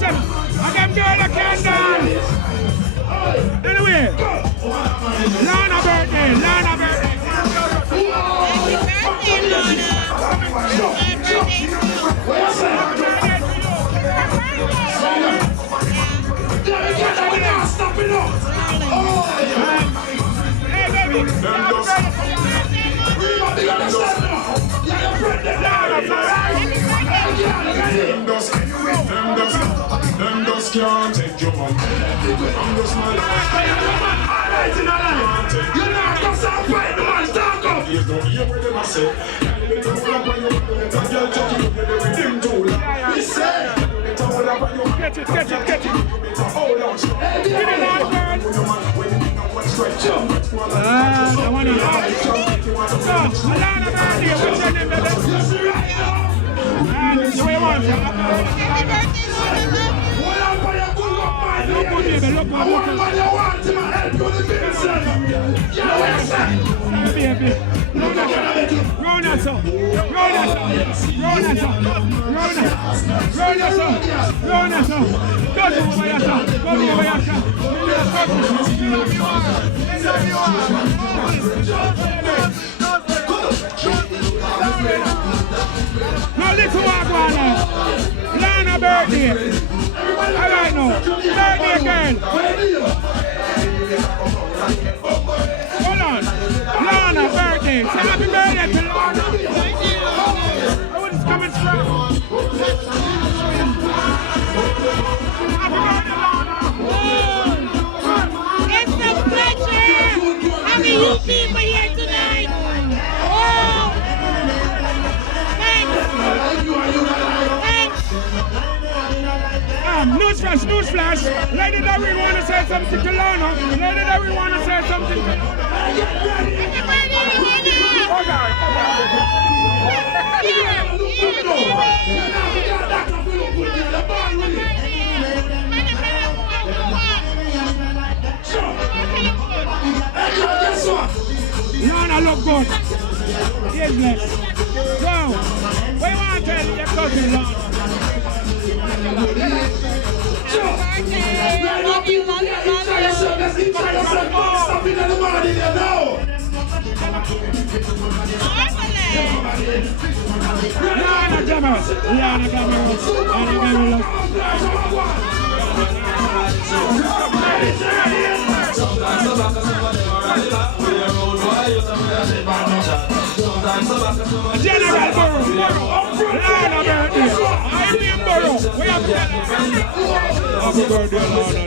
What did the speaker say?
watch them. And them girls that can't dance. Anyway, Lorna birthday, Lorna birthday. Happy birthday, Lorna. Stop it up! Hey, baby. Them just can't take your money. I'm just my life. You're not gonna stop fighting the man, stand up! You don't hear what them say. You don't hold up on your let a girl chuck you with them too. He said, hold up on your Get it. hold on. Give it all, girl. I want it all. So, Lorna birthday, what's your name, baby? And the way you want it. Happy birthday, Lorna. Look good, baby, look good. Baby, look at you. Roll that up. Roll that up. Roll that up. Roll that up. Roll that up. Roll that up. Go to over your shot. Go to over your shot. Now listen what I'm going on. Lorna birthday. All right now. Birthday girl. Hold on. Lorna birthday. Say happy birthday to Lorna. I was coming straight. Happy birthday, Lorna. It's a pleasure having you people here tonight. Oh, thanks. Newsflash. Lady Darwin want to say something to Lorna. Lady Darwin want to say something to Lorna. Lorna look good. Yes, bless. So, what you want to tell your cousin Lorna? Lorna glamorous. General Burrow. Lorna birthday. I mean Burrow. We have to happy birthday, Lorna.